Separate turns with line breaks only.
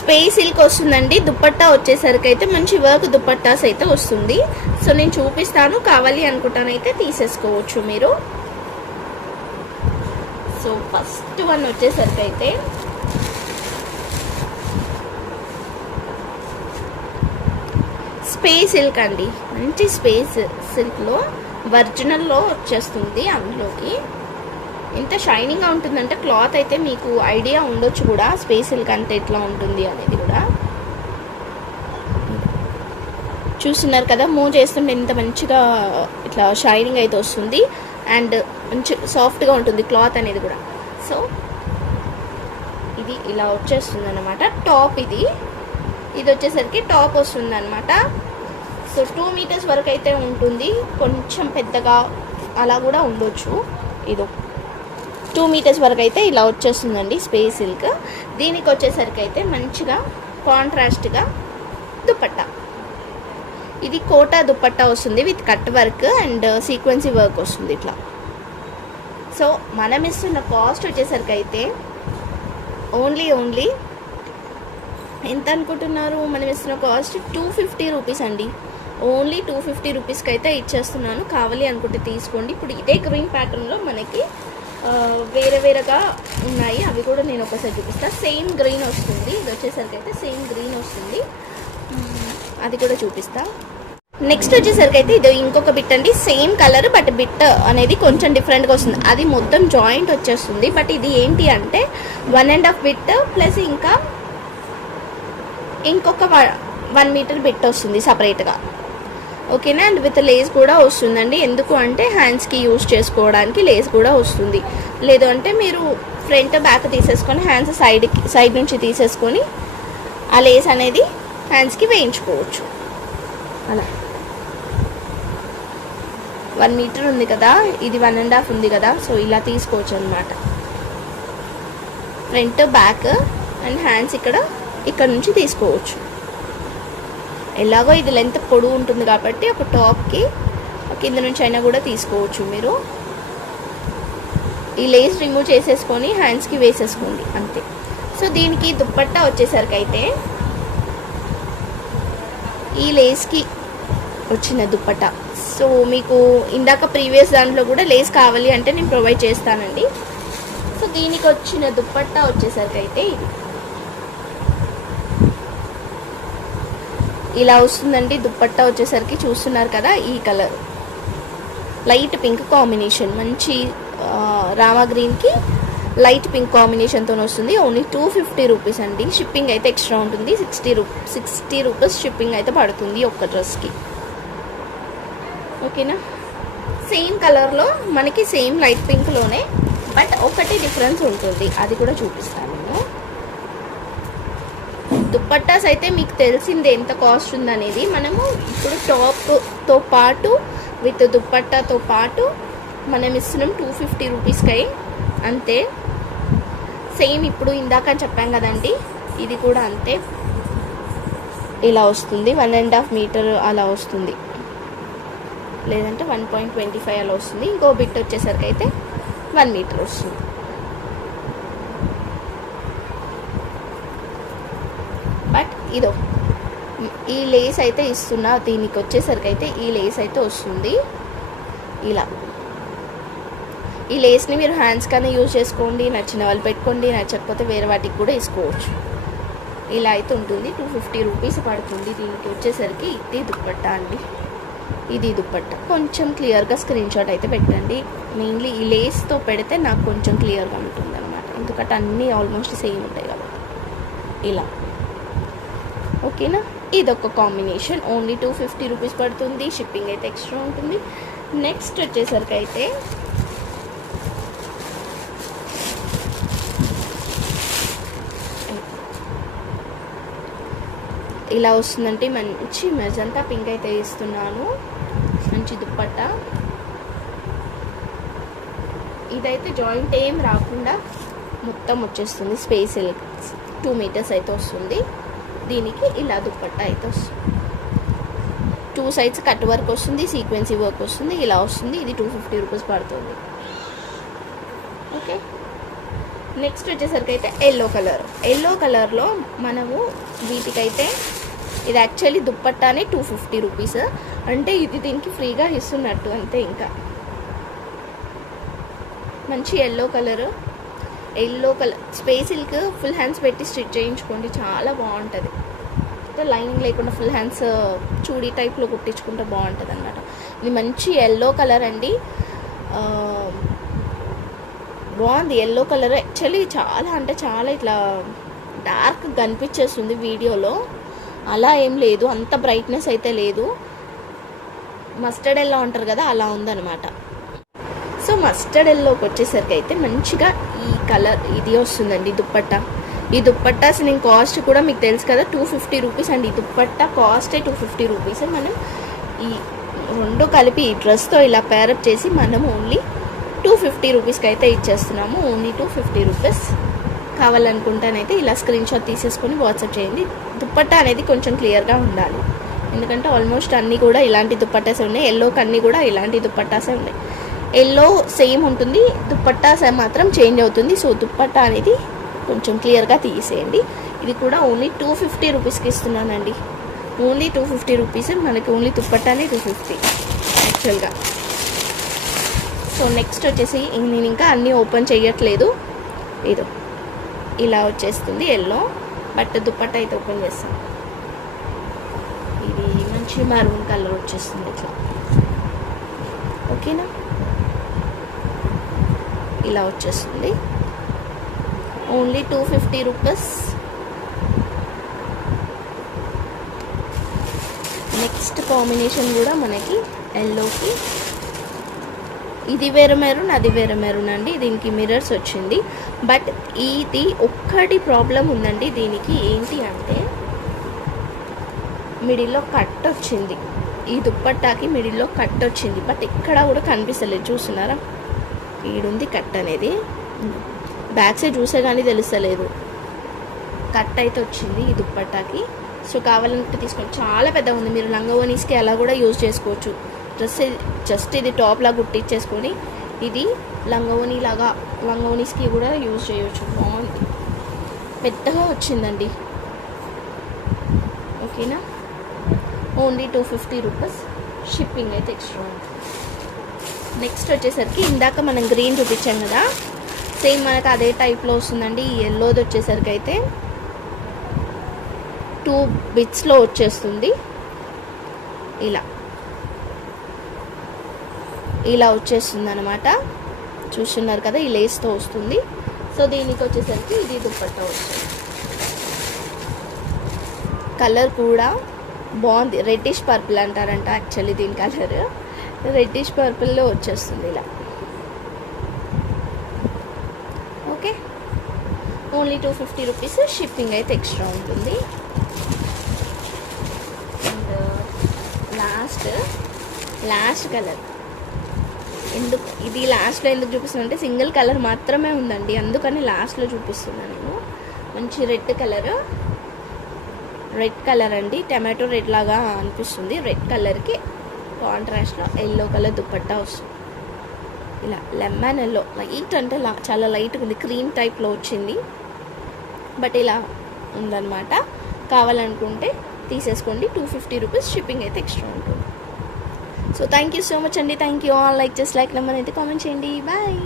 Space silk వస్తుందండి. దుప్పట్టా వచ్చేసరికి అయితే మంచి వర్క్ దుప్పట్టాస్ అయితే వస్తుంది. సో నేను చూపిస్తాను. కావాలి అనుకుంటానైతే తీసేసుకోవచ్చు మీరు. సో ఫస్ట్ వన్ వచ్చేసరికి అయితే స్పేస్ సిల్క్ అండి. మంచి స్పేస్ సిల్క్లో ఒరిజినల్లో వచ్చేస్తుంది అందులోకి. ఎంత షైనింగ్గా ఉంటుందంటే క్లాత్ అయితే మీకు ఐడియా ఉండొచ్చు కూడా స్పేస్ సిల్క్ అంటే ఎట్లా ఉంటుంది అనేది కూడా. చూస్తున్నారు కదా మూవ్ చేస్తుంటే ఎంత మంచిగా ఇట్లా షైనింగ్ అయితే వస్తుంది. అండ్ మంచి సాఫ్ట్గా ఉంటుంది క్లాత్ అనేది కూడా. సో ఇది ఇలా వచ్చేస్తుంది అనమాట టాప్ ఇది. ఇది వచ్చేసరికి టాప్ వస్తుంది అనమాట సో టూ మీటర్స్ వరకు అయితే ఉంటుంది. కొంచెం పెద్దగా అలా కూడా ఉండొచ్చు. ఇది. టూ మీటర్స్ వరకు అయితే ఇలా వచ్చేస్తుందండి స్పేస్ సిల్క్. దీనికి వచ్చేసరికి అయితే మంచిగా కాంట్రాస్ట్గా దుపట్టా ఇది కోటా దుపట్టా వస్తుంది with cut work and sequence work వస్తుంది ఇట్లా. సో మనం ఇస్తున్న కాస్ట్ వచ్చేసరికి అయితే ఓన్లీ ఓన్లీ ఎంత అనుకుంటున్నారు? మనం ఇస్తున్న కాస్ట్ టూ ఫిఫ్టీ రూపీస్ అండి. ఓన్లీ టూ ఫిఫ్టీ రూపీస్కి అయితే ఇచ్చేస్తున్నాను. కావాలి అనుకుంటే తీసుకోండి. ఇప్పుడు ఇదే గ్రీన్ ప్యాటర్న్లో మనకి వేరే వేరేగా ఉన్నాయి. అవి కూడా నేను ఒకసారి చూపిస్తాను సేమ్ గ్రీన్ వస్తుంది. ఇది వచ్చేసరికి అయితే సేమ్ గ్రీన్ వస్తుంది. అది కూడా చూపిస్తా. నెక్స్ట్ వచ్చేసరికి అయితే ఇది ఇంకొక బిట్ అండి. సేమ్ కలర్ బట్ బిట్ అనేది కొంచెం డిఫరెంట్గా వస్తుంది. అది మొత్తం జాయింట్ వచ్చేస్తుంది. బట్ ఇది ఏంటి అంటే one and half bit plus ఇంకా ఇంకొక వన్ మీటర్ బిట్ వస్తుంది సపరేట్గా ఓకేనా? అండ్ విత్ లేస్ కూడా వస్తుందండి. ఎందుకు అంటే హ్యాండ్స్కి యూజ్ చేసుకోవడానికి లేస్ కూడా వస్తుంది. లేదు అంటే మీరు ఫ్రంట్ బ్యాక్ తీసేసుకొని హ్యాండ్స్ సైడ్ సైడ్ నుంచి తీసేసుకొని ఆ లేస్ అనేది హ్యాండ్స్కి వేయించుకోవచ్చు. అలా. వన్ మీటర్ ఉంది కదా? ఇది వన్ అండ్ హాఫ్ ఉంది కదా? సో ఇలా తీసుకోవచ్చు అనమాట ఫ్రంట్ బ్యాక్ అండ్ హ్యాండ్స్ ఇక్కడ ఇక్కడ నుంచి తీసుకోవచ్చు. ఎలాగో ఇది లెంత్ పొడుగు ఉంటుంది కాబట్టి ఒక టాప్కి కింద నుంచి అయినా కూడా తీసుకోవచ్చు మీరు. ఈ లేస్ రిమూవ్ చేసేసుకొని హ్యాండ్స్కి వేసేసుకోండి అంతే. సో దీనికి దుప్పట్టా వచ్చేసరికి అయితే ఈ లేస్కి వచ్చిన దుప్పట సో మీకు ఇందాక ప్రీవియస్ దాంట్లో కూడా లేస్ కావాలి అంటే నేను ప్రొవైడ్ చేస్తానండి. సో దీనికి వచ్చిన దుప్పట్టా వచ్చేసరికి అయితే ఇది. ఇలా వస్తుందండి దుప్పట్టా వచ్చేసరికి చూస్తున్నారు కదా ఈ కలర్. లైట్ పింక్ కాంబినేషన్ మంచి రామా గ్రీన్కి లైట్ పింక్ కాంబినేషన్తో వస్తుంది. ఓన్లీ టూ ఫిఫ్టీ రూపీస్ అండి. షిప్పింగ్ అయితే ఎక్స్ట్రా ఉంటుంది. సిక్స్టీ రూ సిక్స్టీ రూపీస్ షిప్పింగ్ అయితే పడుతుంది ఒక్క డ్రెస్కి ఓకేనా సేమ్ కలర్లో మనకి సేమ్ లైట్ పింక్లోనే బట్ ఒకటి డిఫరెన్స్ ఉంటుంది. అది కూడా చూపిస్తాను. దుప్పట్టాస్ అయితే మీకు తెలిసిందే ఎంత కాస్ట్ ఉందనేది. మనము ఇప్పుడు టాప్తో పాటు విత్ దుప్పట్టాతో పాటు మనం ఇస్తున్నాం టూ ఫిఫ్టీ రూపీస్కి. అంతే. సేమ్ ఇప్పుడు ఇందాక అని చెప్పాం కదండి ఇది కూడా అంతే. ఇలా వస్తుంది వన్ అండ్ హాఫ్ మీటర్ అలా వస్తుంది. లేదంటే వన్ పాయింట్ ట్వంటీ ఫైవ్ అలా వస్తుంది. ఇంకో బిట్ వచ్చేసరికి అయితే వన్ మీటర్ వస్తుంది బట్ ఇదో. ఈ లేస్ అయితే ఇస్తున్నా దీనికి వచ్చేసరికి అయితే ఈ లేస్ అయితే వస్తుంది. ఇలా. ఈ లేస్ని మీరు హ్యాండ్స్ కానీ యూజ్ చేసుకోండి నచ్చిన వాళ్ళు పెట్టుకోండి నచ్చకపోతే వేరే వాటికి కూడా వేసుకోవచ్చు. ఇలా అయితే ఉంటుంది. టూ ఫిఫ్టీ రూపీస్ పడుతుంది. దీనికి వచ్చేసరికి ఇది దుప్పట్ట అండి. ఇది దుప్పట్ట. కొంచెం క్లియర్గా స్క్రీన్ షాట్ అయితే పెట్టండి. మెయిన్లీ ఈ లేస్తో పెడితే నాకు కొంచెం క్లియర్గా ఉంటుంది అనమాట ఎందుకంటే అన్నీ ఆల్మోస్ట్ సేమ్ ఉంటాయి కాబట్టి. ఇలా. ఓకేనా? ఇదొక combination. Only two fifty rupees పడుతుంది. షిప్పింగ్ అయితే ఎక్స్ట్రా ఉంటుంది. నెక్స్ట్ వచ్చేసరికి అయితే ఇలా వస్తుందంటే మంచి మెజంతా పింక్ అయితే ఇస్తున్నాను మంచి దుప్పట్ట. ఇదైతే జాయింట్ ఏం రాకుండా మొత్తం వచ్చేస్తుంది. స్పేస్ టూ మీటర్స్ అయితే వస్తుంది. దీనికి ఇలా దుప్పట్టా అయితే వస్తుంది. టూ సైడ్స్ కట్ వర్క్ వస్తుంది సీక్వెన్సీ వర్క్ వస్తుంది ఇలా వస్తుంది ఇది టూ ఫిఫ్టీ రూపీస్ పడుతుంది. ఓకే నెక్స్ట్ వచ్చేసరికి అయితే ఎల్లో కలర్ ఎల్లో కలర్లో మనము వీటికైతే ఇది యాక్చువల్లీ దుప్పట్టానే టూ ఫిఫ్టీ రూపీస్ అంటే ఇది దీనికి ఫ్రీగా ఇస్తున్నట్టు అంతే ఇంకా. మంచి yellow colour yellow colour space silk full hands పెట్టి స్టిచ్ చేయించుకోండి. చాలా బాగుంటుంది. లైన్ లైనింగ్ లేకుండా ఫుల్ హ్యాండ్స్ చూడీ టైప్లో కుట్టించుకుంటే బాగుంటుంది అనమాట ఇది మంచి ఎల్లో కలర్ అండి. బాగుంది ఎల్లో కలర్. యాక్చువల్లీ చాలా అంటే చాలా ఇట్లా డార్క్ కనిపించేస్తుంది వీడియోలో. అలా ఏం లేదు. అంత బ్రైట్నెస్ అయితే లేదు. మస్టర్డ్ ఎలా ఉంటారు కదా అలా ఉందన్నమాట. సో మస్టర్డ్ ఎల్లోకి వచ్చేసరికి అయితే మంచిగా ఈ కలర్ ఇది వస్తుందండి దుప్పట్టా. ఈ దుప్పట్టాస్ నేను కాస్ట్ కూడా మీకు తెలుసు కదా టూ ఫిఫ్టీ రూపీస్ అండి ఈ దుప్పట్టా కాస్టే టూ ఫిఫ్టీ రూపీస్ మనం ఈ రెండు కలిపి ఈ డ్రెస్తో ఇలా పేరప్ చేసి మనం ఓన్లీ టూ ఫిఫ్టీ రూపీస్కి అయితే ఇచ్చేస్తున్నాము. ఓన్లీ టూ ఫిఫ్టీ రూపీస్ కావాలనుకుంటానైతే ఇలా స్క్రీన్ షాట్ తీసేసుకొని వాట్సాప్ చేయండి. దుప్పట్టా అనేది కొంచెం క్లియర్గా ఉండాలి. ఎందుకంటే ఆల్మోస్ట్ అన్నీ కూడా ఇలాంటి దుప్పట్టాసే ఉన్నాయి. ఎల్లోకి అన్నీ కూడా ఇలాంటి దుప్పట్టాసే ఉన్నాయి. ఎల్లో సేమ్ ఉంటుంది. దుప్పట్టా మాత్రం చేంజ్ అవుతుంది. సో దుప్పట్టా అనేది కొంచెం క్లియర్గా తీసేయండి. ఇది కూడా ఓన్లీ టూ ఫిఫ్టీ రూపీస్కి ఇస్తున్నానండి. ఓన్లీ టూ ఫిఫ్టీ రూపీస్ మనకి ఓన్లీ దుప్పట్టానే టూ ఫిఫ్టీ యాక్చువల్గా సో నెక్స్ట్ వచ్చేసి నేను ఇంకా అన్నీ ఓపెన్ చేయట్లేదు. ఇదో ఇలా వచ్చేస్తుంది ఎల్లో బట్ దుప్పట్ట అయితే ఓపెన్ చేస్తాను. ఇది మంచి మరూన్ కలర్ వచ్చేస్తుంది ఇట్లా. ఓకేనా ఇలా వచ్చేస్తుంది. Only two fifty rupees next combination కూడా మనకి ఎల్లోకి ఇది వేరే మెరూన్ అది వేరే మెరూన్ అండి. దీనికి మిర్రర్స్ వచ్చింది. బట్ ఇది ఒక్కటి ప్రాబ్లం ఉందండి. దీనికి ఏంటి అంటే మిడిల్లో కట్ వచ్చింది. ఈ దుప్పట్టాకి మిడిల్లో కట్ వచ్చింది. బట్ ఎక్కడ కూడా కనిపిస్తలేదు. చూస్తున్నారా? ఈడుంది కట్ అనేది. బ్యాక్ సైడ్ చూసే కానీ తెలుస్తలేదు. కట్ అయితే వచ్చింది ఈ దుప్పట్టాకి. సో కావాలంటే తీసుకోండి చాలా పెద్దగా ఉంది. మీరు లంగవోనీస్కి అలా కూడా యూజ్ చేసుకోవచ్చు. జస్ట్ జస్ట్ ఇది టాప్లా లాగా కుట్టించేసుకొని ఇది లంగవోని లాగా లంగవోనీస్కి కూడా యూజ్ చేయొచ్చు. బాగుంది. పెద్దగా వచ్చిందండి. ఓకేనా? Only two fifty rupees. Shipping అయితే ఎక్స్ట్రా ఉంటుంది నెక్స్ట్ వచ్చేసరికి ఇందాక మనం గ్రీన్ చూపించాం కదా. సేమ్ మనకు అదే టైప్లో వస్తుందండి ఈ ఎల్లోది వచ్చేసరికి అయితే. టూ బిట్స్లో వచ్చేస్తుంది. ఇలా. ఇలా వచ్చేస్తుంది అనమాట చూస్తున్నారు కదా ఈ లేస్తో వస్తుంది. సో దీనికి వచ్చేసరికి ఇది దుప్పట్టా వస్తుంది. కలర్ కూడా బాగుంది. రెడ్డిష్ పర్పుల్ అంటారంట యాక్చువల్లీ దీని కలర్ రెడ్డిష్ పర్పుల్లో వచ్చేస్తుంది ఇలా. Okay. Only two fifty rupees shipping అయితే ఎక్స్ట్రా ఉంటుంది. And last last colour. ఎందుకు? ఇది లాస్ట్లో ఎందుకు చూపిస్తున్నా అంటే సింగిల్ కలర్ మాత్రమే ఉందండి. అందుకని లాస్ట్లో చూపిస్తున్నాను నేను. మంచి రెడ్ కలర్. రెడ్ కలర్ అండి. టమాటో రెడ్ లాగా అనిపిస్తుంది. రెడ్ కలర్కి కాంట్రాస్ట్లో ఎల్లో కలర్ దుపట్టా వస్తుంది. ఇలా లెమన్ ఎల్లో లైట్ అంటే చాలా లైట్గా ఉంది క్రీమ్ టైప్లో వచ్చింది. బట్ ఇలా ఉందన్నమాట. కావాలనుకుంటే తీసేసుకోండి టూ ఫిఫ్టీ రూపీస్ షిప్పింగ్ అయితే ఎక్స్ట్రా ఉంటుంది. So thank you so much అండి. Thank you all like just like number అయితే కామెంట్ చేయండి. బాయ్